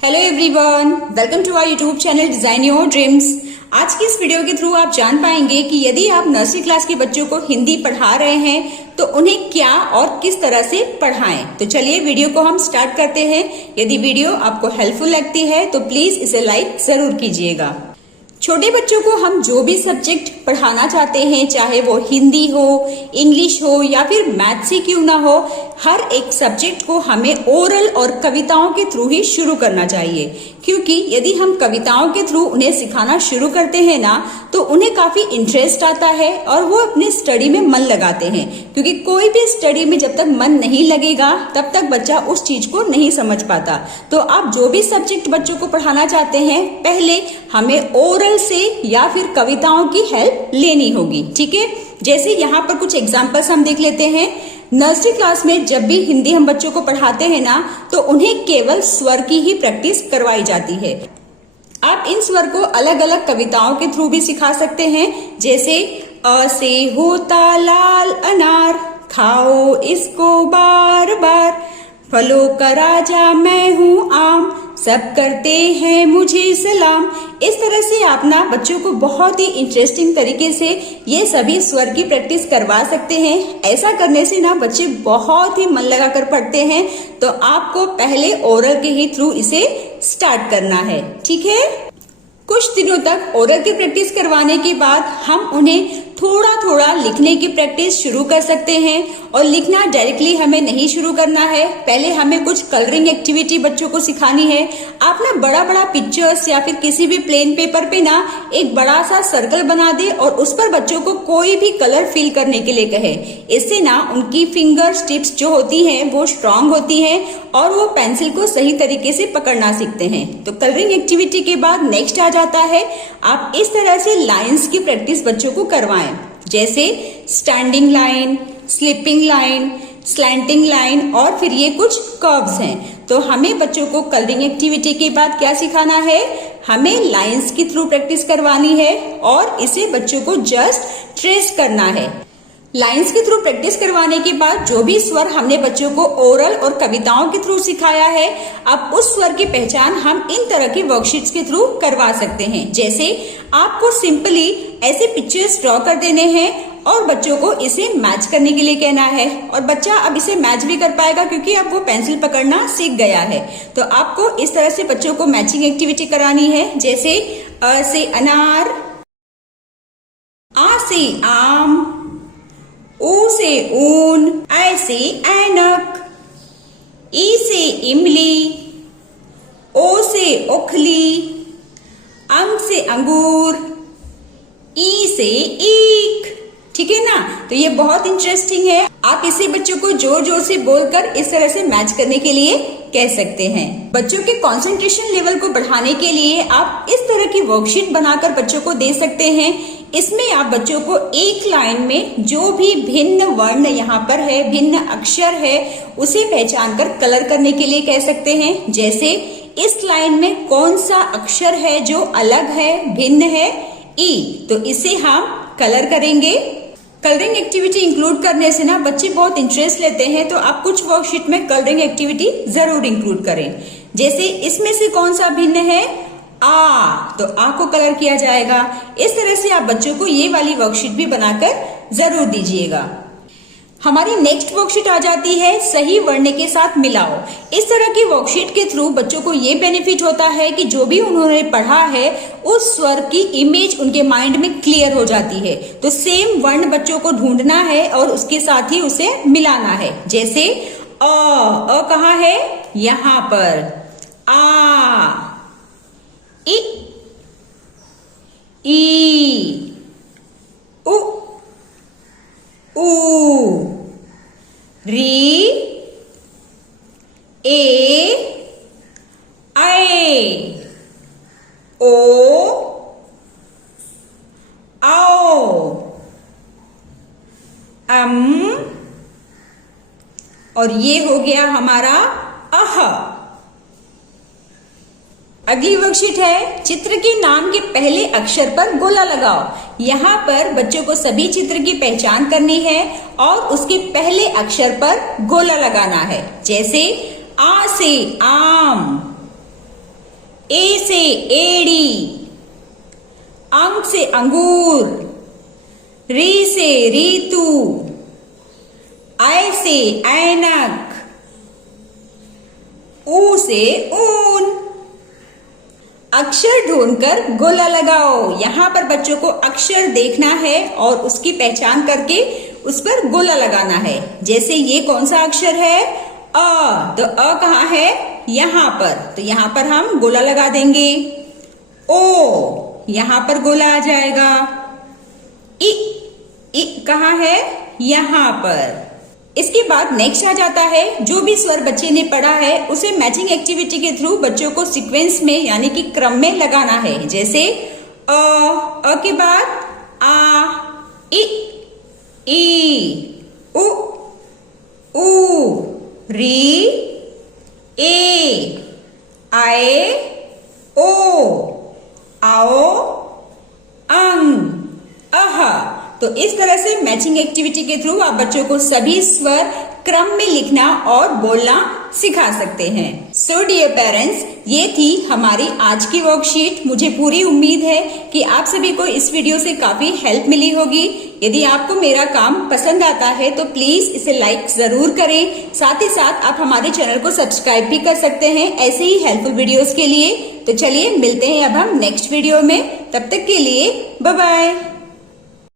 Hello everyone, welcome to our YouTube channel design your dreams. आज की इस video के थ्रू आप जान पाएंगे कि यदि आप नर्सरी क्लास के बच्चों को हिंदी पढ़ा रहे हैं तो उन्हें क्या और किस तरह से पढ़ाएं। तो चलिए वीडियो को हम स्टार्ट करते हैं। यदि वीडियो आपको हेल्पफुल लगती है तो प्लीज इसे लाइक जरूर कीजिएगा। छोटे बच्चों को हम जो भी सब्जेक्ट पढ़ाना चाहते हैं, चाहे वो हिंदी हो, इंग्लिश हो या फिर मैथ्स ही क्यों ना हो, हर एक सब्जेक्ट को हमें ओरल और कविताओं के थ्रू ही शुरू करना चाहिए। क्योंकि यदि हम कविताओं के थ्रू उन्हें सिखाना शुरू करते हैं ना, तो उन्हें काफी इंटरेस्ट आता है और वो अपने स्टडी में मन लगाते हैं। क्योंकि कोई भी स्टडी में जब तक मन नहीं लगेगा तब तक बच्चा उस चीज को नहीं समझ पाता। तो आप जो भी सब्जेक्ट बच्चों को पढ़ाना चाहते हैं, पहले हमें ओरल से या फिर कविताओं की हेल्प लेनी होगी। ठीक है, जैसे यहाँ पर कुछ एग्जाम्पल्स हम देख लेते हैं। नर्सरी क्लास में जब भी हिंदी हम बच्चों को पढ़ाते हैं ना, तो उन्हें केवल स्वर की ही प्रैक्टिस करवाई जाती है। आप इन स्वर को अलग अलग कविताओं के थ्रू भी सिखा सकते हैं। जैसे अ से होता लाल अनार, खाओ इसको बार बार, फलों का राजा मैं हूँ आम, सब करते हैं मुझे सलाम। इस तरह से आप ना बच्चों को बहुत ही इंटरेस्टिंग तरीके से ये सभी स्वर की प्रैक्टिस करवा सकते हैं। ऐसा करने से ना बच्चे बहुत ही मन लगाकर पढ़ते हैं। तो आपको पहले ओरल के ही थ्रू इसे स्टार्ट करना है। ठीक है, कुछ दिनों तक ओरल की प्रैक्टिस करवाने के बाद हम उन्हें थोड़ा थोड़ा लिखने की प्रैक्टिस शुरू कर सकते हैं। और लिखना डायरेक्टली हमें नहीं शुरू करना है, पहले हमें कुछ कलरिंग एक्टिविटी बच्चों को सिखानी है। आप ना बड़ा बड़ा पिक्चर्स या फिर किसी भी प्लेन पेपर पे ना एक बड़ा सा सर्कल बना दे और उस पर बच्चों को कोई भी कलर फिल करने के लिए कहे। इससे ना उनकी फिंगर टिप्स जो होती हैं वो स्ट्रांग होती हैं और वो पेंसिल को सही तरीके से पकड़ना सीखते हैं। तो कलरिंग एक्टिविटी के बाद नेक्स्ट आ जाता है, आप इस तरह से लाइंस की प्रैक्टिस बच्चों को करवाएं। जैसे standing line, sleeping line, slanting line और फिर ये कुछ कर्व्स हैं। तो हमें बच्चों को कलरिंग एक्टिविटी के बाद क्या सिखाना है, हमें लाइंस के थ्रू प्रैक्टिस करवानी है और इसे बच्चों को जस्ट ट्रेस करना है। लाइंस के थ्रू प्रैक्टिस करवाने के बाद जो भी स्वर हमने बच्चों को ओरल और कविताओं के थ्रू सिखाया है, अब उस स्वर की पहचान हम इन तरह की वर्कशीट्स के थ्रू करवा सकते हैं। जैसे आपको सिंपली ऐसे पिक्चर्स ड्रॉ कर देने हैं और बच्चों को इसे मैच करने के लिए कहना है। और बच्चा अब इसे मैच भी कर पाएगा क्योंकि अब वो पेंसिल पकड़ना सीख गया है। तो आपको इस तरह से बच्चों को मैचिंग एक्टिविटी करानी है। जैसे अ से अनार, आ से आम, ऊ से ऊन, ऐ से ऐनक, ई से इमली, ओ से ओखली, अम से अंगूर, ई से ईख। ठीक है ना, तो ये बहुत इंटरेस्टिंग है। आप इसे बच्चों को जोर जोर से बोलकर इस तरह से मैच करने के लिए कह सकते हैं। बच्चों के कंसंट्रेशन लेवल को बढ़ाने के लिए आप इस तरह की वर्कशीट बनाकर बच्चों को दे सकते हैं। इसमें आप बच्चों को एक लाइन में जो भी भिन्न वर्ण यहाँ पर है, भिन्न अक्षर है, उसे पहचान कर कलर करने के लिए कह सकते हैं। जैसे इस लाइन में कौन सा अक्षर है जो अलग है, भिन्न है, ई, तो इसे हम कलर करेंगे। कलरिंग एक्टिविटी इंक्लूड करने से ना बच्चे बहुत इंटरेस्ट लेते हैं। तो आप कुछ वर्कशीट में कलरिंग एक्टिविटी जरूर इंक्लूड करें। जैसे इसमें से कौन सा भिन्न है, आ, तो आ को कलर किया जाएगा। इस तरह से आप बच्चों को ये वाली वर्कशीट भी बनाकर जरूर दीजिएगा। हमारी नेक्स्ट वर्कशीट आ जाती है सही वर्ण के साथ मिलाओ। इस तरह की वर्कशीट के थ्रू बच्चों को ये बेनिफिट होता है कि जो भी उन्होंने पढ़ा है उस स्वर की इमेज उनके माइंड में क्लियर हो जाती है। तो सेम वर्ण बच्चों को ढूंढना है और उसके साथ ही उसे मिलाना है। जैसे अ कहाँ है, यहाँ पर, आ, इ, ई, उ, ऊ, री, ए, ऐ, ओ, आओ, और ये हो गया हमारा अह। अगली वर्कशीट है चित्र के नाम के पहले अक्षर पर गोला लगाओ। यहाँ पर बच्चों को सभी चित्र की पहचान करनी है और उसके पहले अक्षर पर गोला लगाना है। जैसे आ से आम, ए से एड़ी, अंग से अंगूर, री से रीतू, आय से ऐनक, ऊ से ऊन। अक्षर ढूंढकर गोला लगाओ। यहाँ पर बच्चों को अक्षर देखना है और उसकी पहचान करके उस पर गोला लगाना है। जैसे ये कौन सा अक्षर है? अ। तो अ कहाँ है? यहाँ पर। तो यहाँ पर हम गोला लगा देंगे। ओ, यहाँ पर गोला आ जाएगा। इ कहाँ है? यहाँ पर। इसके बाद नेक्स्ट आ जाता है, जो भी स्वर बच्चे ने पढ़ा है उसे मैचिंग एक्टिविटी के थ्रू बच्चों को सीक्वेंस में यानी कि क्रम में लगाना है। जैसे अ के बाद आ, इ, उ, री, ए, आए, ओ, आओ, अंग, अह। तो इस तरह से मैचिंग एक्टिविटी के थ्रू आप बच्चों को सभी स्वर क्रम में लिखना और बोलना सिखा सकते हैं। सो डियर पेरेंट्स, ये थी हमारी आज की वर्कशीट। मुझे पूरी उम्मीद है कि आप सभी को इस वीडियो से काफी हेल्प मिली होगी। यदि आपको मेरा काम पसंद आता है तो प्लीज इसे लाइक जरूर करें। साथ ही साथ आप हमारे चैनल को सब्सक्राइब भी कर सकते हैं ऐसे ही हेल्पफुल वीडियोस के लिए। तो चलिए मिलते हैं अब हम नेक्स्ट वीडियो में। तब तक के लिए बाय बाय।